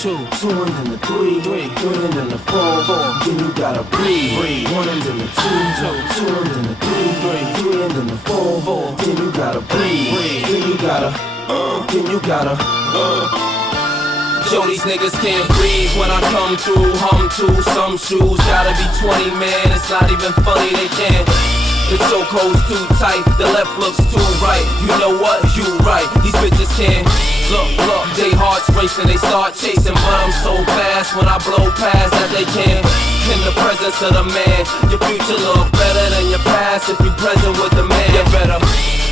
two and then the three, three and then the four, then you gotta breathe, one and then the two and then the three and then the four, then you gotta breathe, then you gotta, Yo, these niggas can't breathe when I come through, hum to some shoes, gotta be 20, man, it's not even funny, they can't. The chokehold's too tight, the left looks too right. You know what? You right. These bitches can't look, they hearts racing, they start chasing, but I'm so fast when I blow past that they can't. In the presence of the man, your future look better than your past if you present with the man. You better.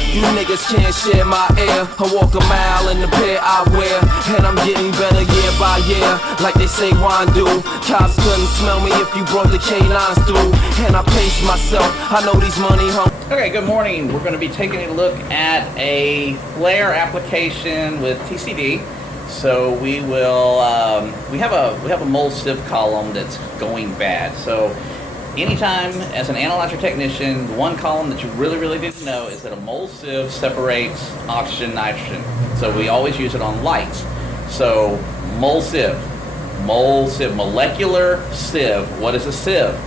You niggas can't share my air. I walk a mile in the pair I wear, and I'm getting better year by year, like they say wine do. Cops couldn't smell me if you brought the canines through, and I pace myself. I know these money home. Okay, good morning. We're going to be taking a look at a flare application with TCD. So we will we have a mold sieve column that's going bad. So anytime as an analyzer technician, one column that you really need to know is that a mold sieve separates oxygen, nitrogen. So we always use it on lights. So mold sieve, molecular sieve. What is a sieve?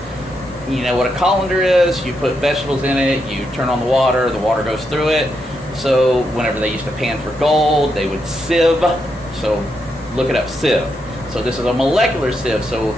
You know what a colander is, you put vegetables in it, you turn on the water goes through it. So whenever they used to pan for gold, they would sieve. So look it up, sieve. So this is a molecular sieve. So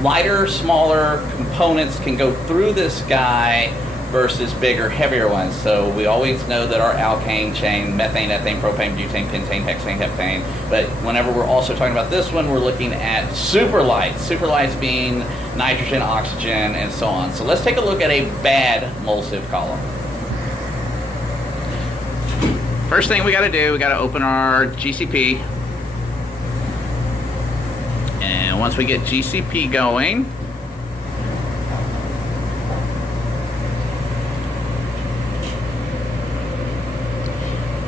lighter, smaller components can go through this guy versus bigger, heavier ones. So we always know that our alkane chain, methane, ethane, propane, butane, pentane, hexane, heptane. But whenever we're also talking about this one, we're looking at superlights. Superlights being nitrogen, oxygen, and so on. So let's take a look at a bad mold sieve column. First thing we got to do, we got to open our GCP. And once we get GCP going,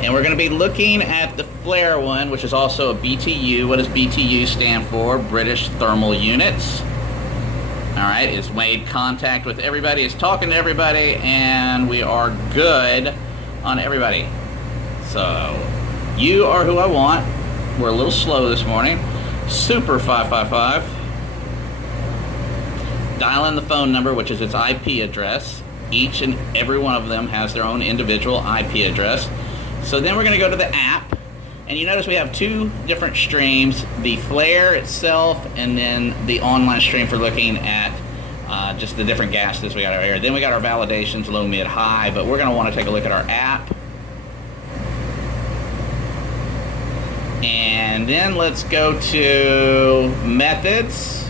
and we're going to be looking at the flare one, which is also a BTU. What does BTU stand for? British Thermal Units. All right, it's made contact with everybody, it's talking to everybody, and we are good on everybody. So, you are who I want. We're a little slow this morning. Super 555. Dial in the phone number, which is its IP address. Each and every one of them has their own individual IP address. So then we're going to go to the app, and you notice we have two different streams, the flare itself and then the online stream for looking at just the different gases we got over here. Then we got our validations, low, mid, high, but we're going to want to take a look at our app. And then let's go to methods,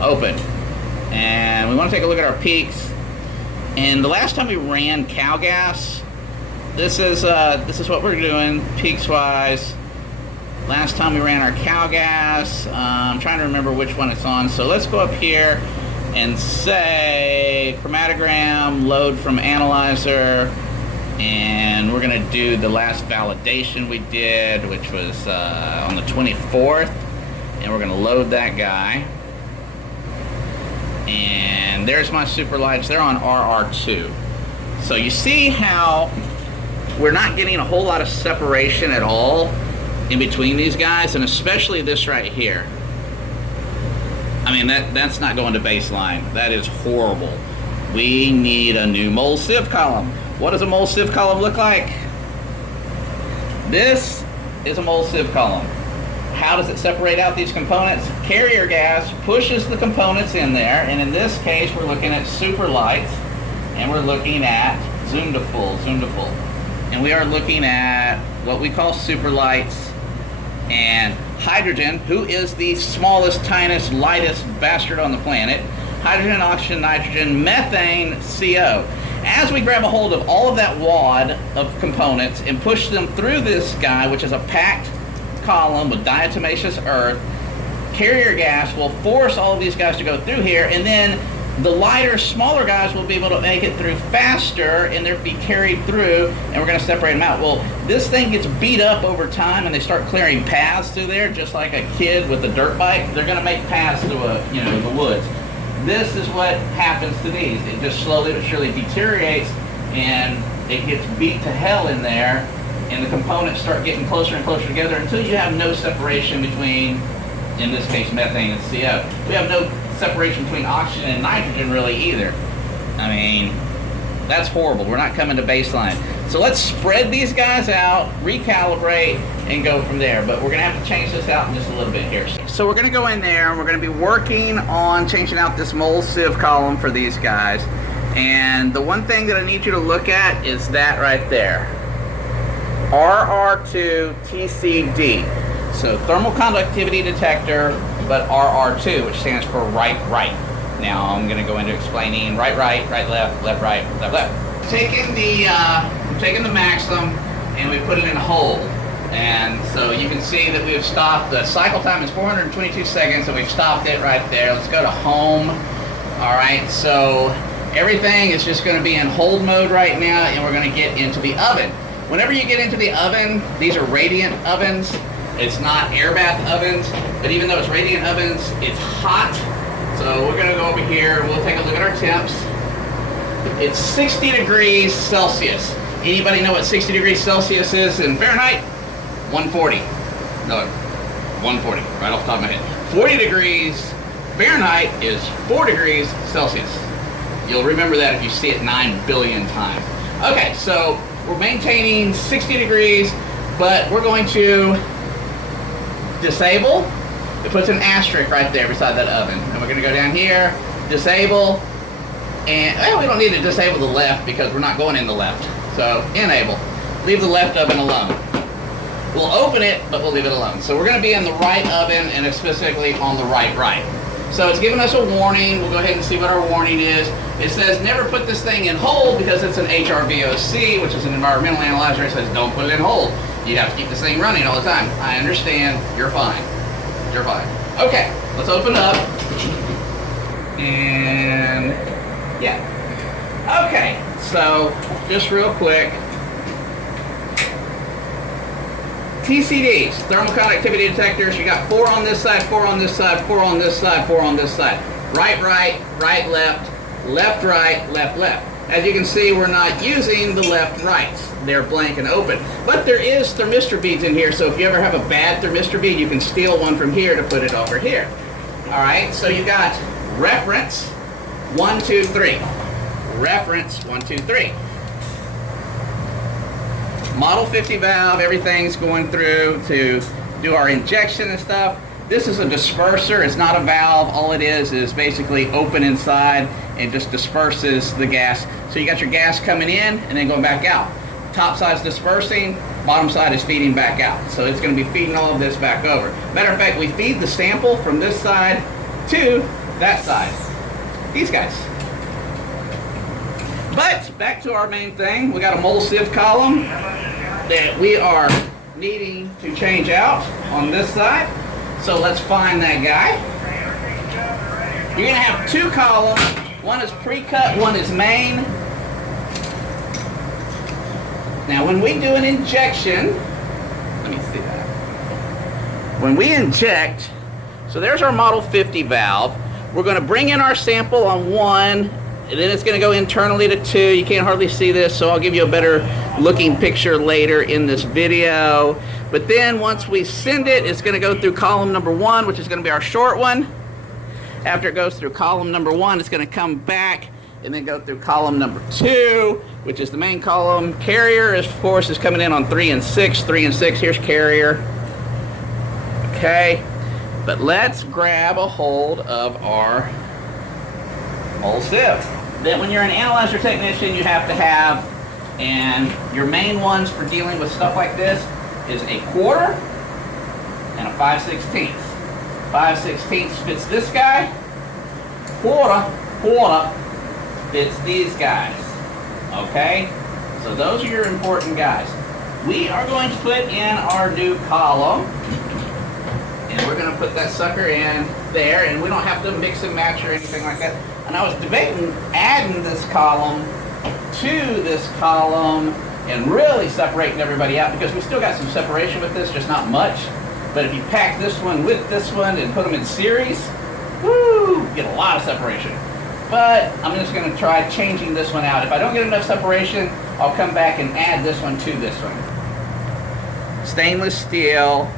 open, and we want to take a look at our peaks. And the last time we ran cow gas, this is what we're doing peaks wise. Last time we ran our cow gas, I'm trying to remember which one it's on. So let's go up here and say chromatogram, load from analyzer, and we're going to do the last validation we did, which was on the 24th, and we're going to load that guy. And there's my super lights. They're on RR2. So you see how we're not getting a whole lot of separation at all in between these guys, and especially this right here. I mean, that's not going to baseline. That is horrible. We need a new mold sieve column. What does a mold sieve column look like? This is a mold sieve column. How does it separate out these components? Carrier gas pushes the components in there, and in this case we're looking at super lights, and we're looking at zoom to full. And we are looking at what we call super lights, and hydrogen, who is the smallest, tiniest, lightest bastard on the planet. Hydrogen, oxygen, nitrogen, methane, CO. As we grab a hold of all of that wad of components and push them through this guy, which is a packed column with diatomaceous earth, carrier gas will force all of these guys to go through here, and then the lighter, smaller guys will be able to make it through faster, and they'll be carried through, and we're going to separate them out. Well, this thing gets beat up over time, and they start clearing paths through there, just like a kid with a dirt bike. They're going to make paths through the woods. This is what happens to these. It just slowly but surely deteriorates, and it gets beat to hell in there, and the components start getting closer and closer together until you have no separation between, in this case, methane and CO. We have no separation between oxygen and nitrogen really either. I mean, that's horrible. We're not coming to baseline. So let's spread these guys out, recalibrate, and go from there. But we're gonna have to change this out in just a little bit here. So we're gonna go in there and we're gonna be working on changing out this mole sieve column for these guys. And the one thing that I need you to look at is that right there. RR2 TCD. So thermal conductivity detector, but RR2, which stands for right. Now I'm going to go into explaining right, left, right, left. Taking the Maxim and we put it in hold. And so you can see that we've stopped, the cycle time is 422 seconds and we've stopped it right there. Let's go to home. All right, so everything is just going to be in hold mode right now and we're going to get into the oven. Whenever you get into the oven, these are radiant ovens. It's not air bath ovens, but even though it's radiant ovens, it's hot. So we're gonna go over here, we'll take a look at our temps. It's 60 degrees Celsius. Anybody know what 60 degrees Celsius is in Fahrenheit? 140. No, 140, right off the top of my head. 40 degrees Fahrenheit is 4 degrees Celsius. You'll remember that if you see it 9 billion times. Okay, so we're maintaining 60 degrees, but we're going to disable. It puts an asterisk right there beside that oven. And we're going to go down here, disable, and we don't need to disable the left because we're not going in the left. So enable. Leave the left oven alone. We'll open it, but we'll leave it alone. So we're going to be in the right oven and specifically on the right. So it's giving us a warning. We'll go ahead and see what our warning is. It says never put this thing in hold because it's an HRVOC, which is an environmental analyzer. It says don't put it in hold. You have to keep this thing running all the time. I understand. You're fine. You're fine. Okay, let's open up. And yeah. Okay, so just real quick. TCDs, thermal conductivity detectors. You got 4 on this side, 4 on this side, 4 on this side, 4 on this side. Right, left, left. As you can see, we're not using the left rights. They're blank and open. But there is thermistor beads in here, so if you ever have a bad thermistor bead, you can steal one from here to put it over here. All right, so you got reference 1, 2, 3. Reference 1, 2, 3. Model 50 valve, everything's going through to do our injection and stuff. This is a disperser, it's not a valve. All it is basically open inside and just disperses the gas. So you got your gas coming in and then going back out. Top side's dispersing, bottom side is feeding back out. So it's going to be feeding all of this back over. Matter of fact, we feed the sample from this side to that side. These guys. But back to our main thing, we got a mole sieve column that we are needing to change out on this side. So let's find that guy. You're going to have 2 columns. One is pre-cut, one is main. Now when we do an injection, let me see that. When we inject, so there's our Model 50 valve. We're going to bring in our sample on 1, and then it's going to go internally to 2. You can't hardly see this, so I'll give you a better looking picture later in this video. But then once we send it, it's going to go through column number 1, which is going to be our short one. After it goes through column number 1, it's going to come back and then go through column number 2, which is the main column. Carrier, of course, is coming in on 3 and 6. 3 and 6, here's carrier. Okay, but let's grab a hold of our mole sieve. Then when you're an analyzer technician, you have to have, and your main ones for dealing with stuff like this is a quarter and a 5/16. 5/16 fits this guy. Quarter fits these guys. Okay? So those are your important guys. We are going to put in our new column. And we're going to put that sucker in there. And we don't have to mix and match or anything like that. And I was debating adding this column to this column and really separating everybody out, because we still got some separation with this, just not much. But if you pack this one with this one and put them in series, woo, get a lot of separation. But I'm just going to try changing this one out. If I don't get enough separation, I'll come back and add this one to this one. stainless steel,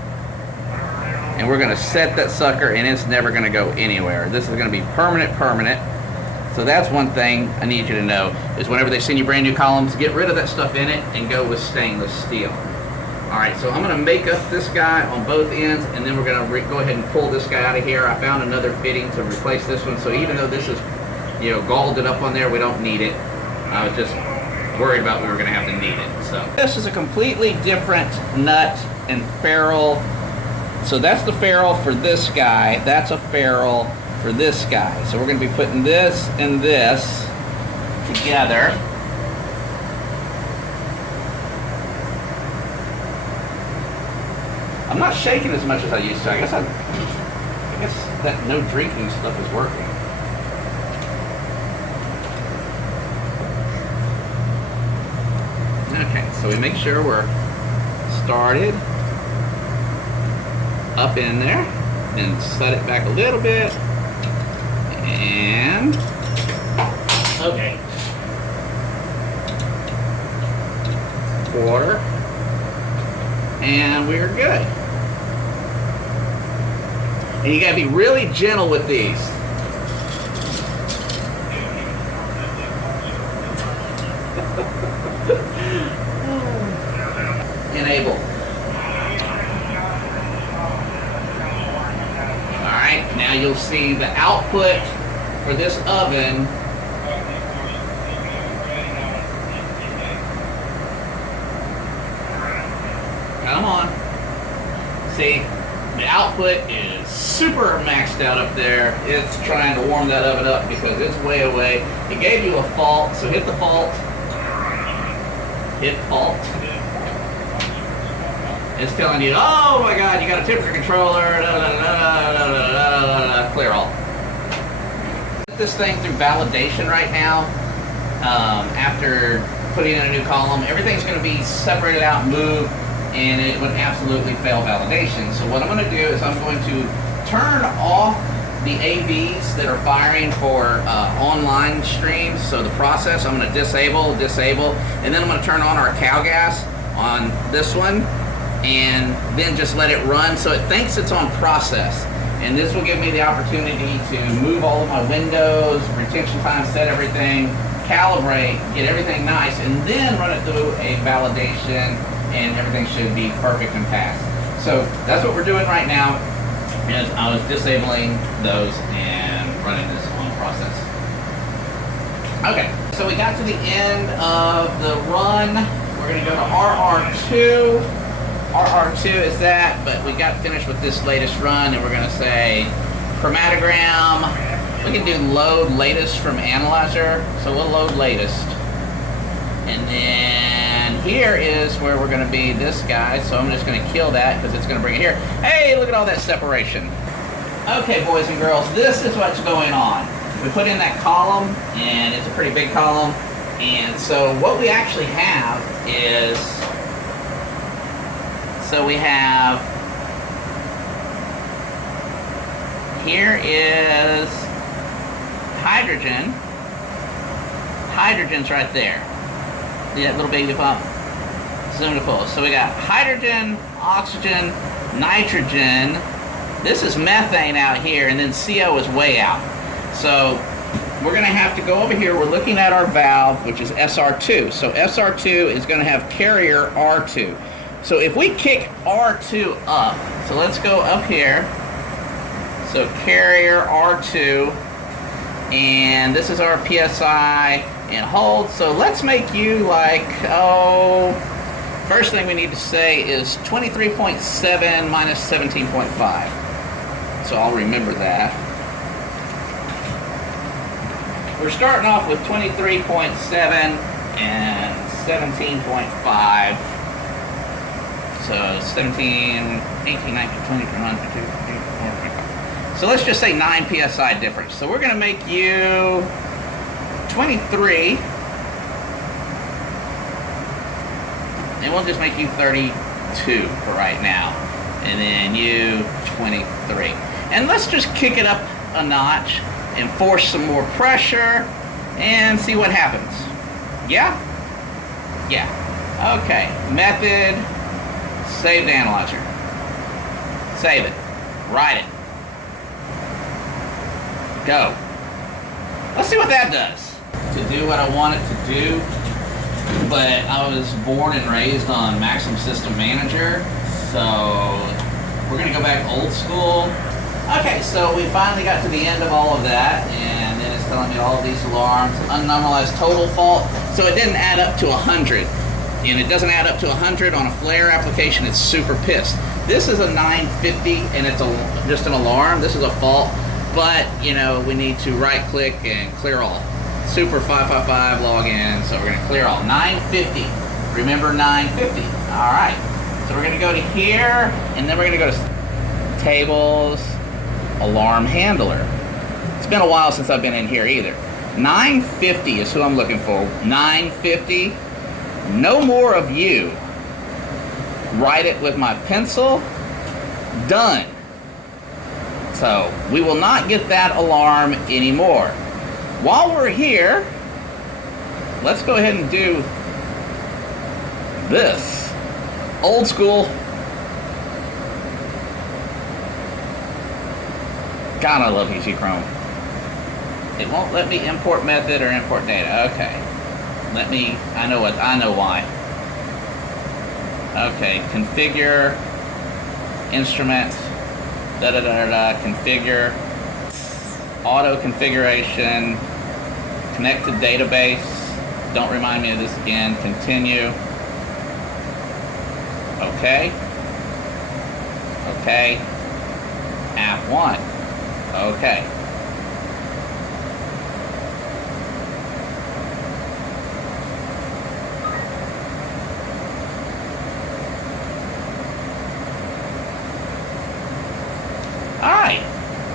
and we're gonna set that sucker, and it's never gonna go anywhere. This is gonna be permanent. So that's one thing I need you to know, is whenever they send you brand new columns, get rid of that stuff in it and go with stainless steel. All right, so I'm gonna make up this guy on both ends, and then we're gonna go ahead and pull this guy out of here. I found another fitting to replace this one, so even though this is, you know, galled up on there, we don't need it. I was just worried about we were gonna have to need it. So this is a completely different nut and ferrule. So that's the ferrule for this guy. That's a ferrule for this guy. So we're gonna be putting this and this together. I'm not shaking as much as I used to. I guess that no drinking stuff is working. Okay, so we make sure we're started up in there and set it back a little bit. And okay. Quarter. And we're good. And you gotta be really gentle with these. Enable. Alright, now you'll see the output for this oven. Come on. See, the output is super maxed out up there. It's trying to warm that oven up because it's way away. It gave you a fault, so hit the fault. Hit fault. It's telling you, oh my God, you got a temperature controller. Clear all. Put this thing through validation right now. After putting in a new column, everything's going to be separated out, moved, and it would absolutely fail validation. So what I'm going to do is I'm going to turn off the AVs that are firing for online streams. So the process, I'm going to disable, and then I'm going to turn on our cow gas on this one, and then just let it run so it thinks it's on process. And this will give me the opportunity to move all of my windows, retention time, set everything, calibrate, get everything nice, and then run it through a validation, and everything should be perfect and passed. So that's what we're doing right now, is I was disabling those and running this on process. Okay, so we got to the end of the run. We're gonna go to RR2. RR2 is that, but we got finished with this latest run, and we're gonna say chromatogram. We can do load latest from analyzer, so we'll load latest. And then here is where we're gonna be this guy, so I'm just gonna kill that because it's gonna bring it here. Hey, look at all that separation. Okay, boys and girls, this is what's going on. We put in that column, and it's a pretty big column, and so what we actually have is, so we have, here is hydrogen. Hydrogen's right there. See that little baby pump? Zoom to full. So we got hydrogen, oxygen, nitrogen. This is methane out here, and then CO is way out. So we're gonna have to go over here. We're looking at our valve, which is SR2. So SR2 is gonna have carrier R2. So if we kick R2 up, so let's go up here. So carrier R2, and this is our PSI and hold. So let's make you like, first thing we need to say is 23.7 minus 17.5. So I'll remember that. We're starting off with 23.7 and 17.5. So 17, 18, 19, 20, 21, 22, 23, 24, 25. So let's just say 9 PSI difference. So we're going to make you 23. And we'll just make you 32 for right now. And then you 23. And let's just kick it up a notch and force some more pressure and see what happens. Yeah? Yeah. Okay. Method. Save to analyzer. Save it. Write it. Go. Let's see what that does. To do what I want it to do, but I was born and raised on Maxim System Manager, so we're gonna go back old school. Okay, so we finally got to the end of all of that, and then it's telling me all of these alarms, unnormalized total fault. So it didn't add up to 100, and it doesn't add up to 100 on a flare application. It's super pissed. This is a 950, and it's just an alarm. This is a fault, but you know we need to right-click and clear all. Super 555 login, so we're gonna clear all. 950. Remember 950. All right. So we're gonna go to here, and then we're gonna go to tables. Alarm handler. It's been a while since I've been in here either. 950 is who I'm looking for. 950. No more of you. Write it with my pencil. Done. So we will not get that alarm anymore. While we're here, let's go ahead and do this. Old school. God, I love EasyChrome. It won't let me import method or import data. Okay. I know why. Okay, configure, instrument, configure, auto configuration, connect to database. Don't remind me of this again. Continue. Okay. Okay. App 1. Okay. Alright.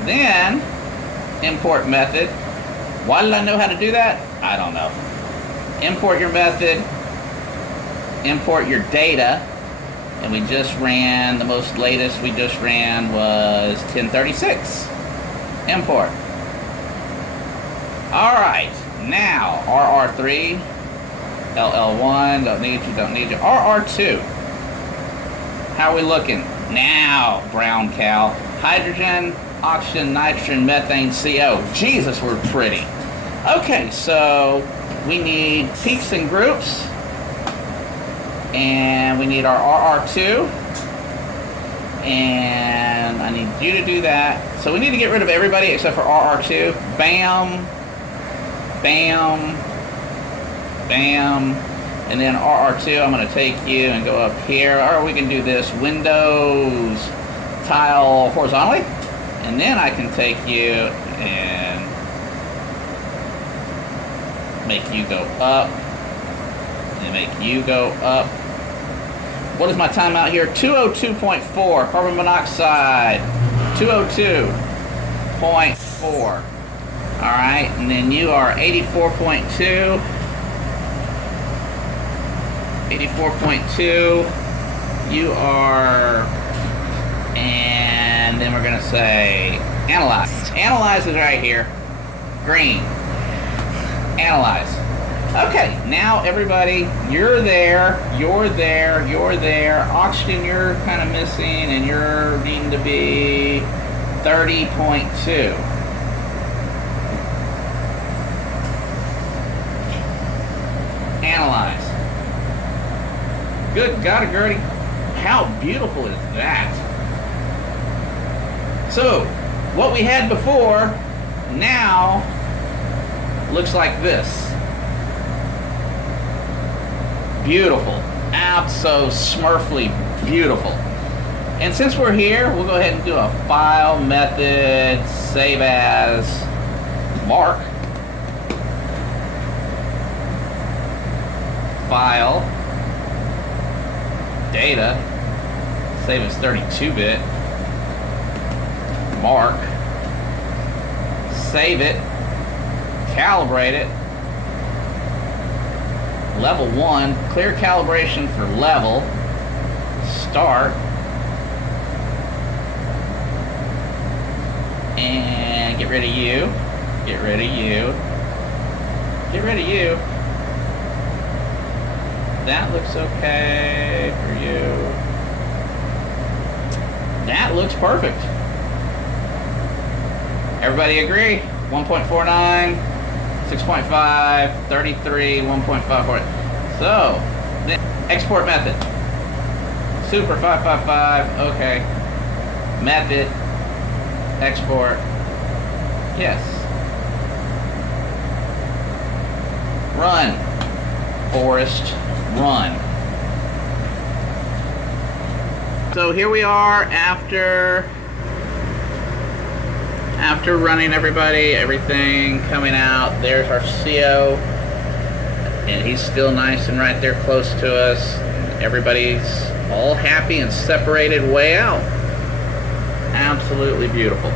Then, import method. Why did I know how to do that? I don't know. Import your method. Import your data. And we just ran, the most latest we just ran was 1036. Import. Alright, now RR3, LL1, don't need you. RR2. How are we looking? Now, brown cow. Hydrogen, oxygen, nitrogen, methane, CO. Jesus, we're pretty. Okay, so we need peaks and groups. And we need our RR2. And I need you to do that. So we need to get rid of everybody except for RR2. Bam. Bam. Bam. And then RR2, I'm going to take you and go up here. Or we can do this. Windows. Tile horizontally. And then I can take you and make you go up. And make you go up. What is my timeout here? 202.4. Carbon monoxide. 202.4. Alright, and then you are 84.2. 84.2. You are... And then we're going to say... Analyze. Analyze is right here. Green. Analyze. Okay, now everybody, you're there, you're there, you're there. Oxygen, you're kind of missing, and you're needing to be 30.2. Analyze. Good God, Gertie. How beautiful is that? So, what we had before now looks like this. Beautiful. Abso-smurfly beautiful. And since we're here, we'll go ahead and do a file method, save as, mark, file, data, save as 32-bit, mark, save it, calibrate it, level 1, clear calibration for level, start, and get rid of you, get rid of you, get rid of you. That looks okay for you. That looks perfect. Everybody agree? 1.49, 6.5, 33, 1.54. So, the export method. Super 555, okay. Method, export, yes. Run, Forest, run. So here we are after running everything coming out. There's our CO, and he's still nice and right there close to us. Everybody's all happy and separated way out. Absolutely beautiful.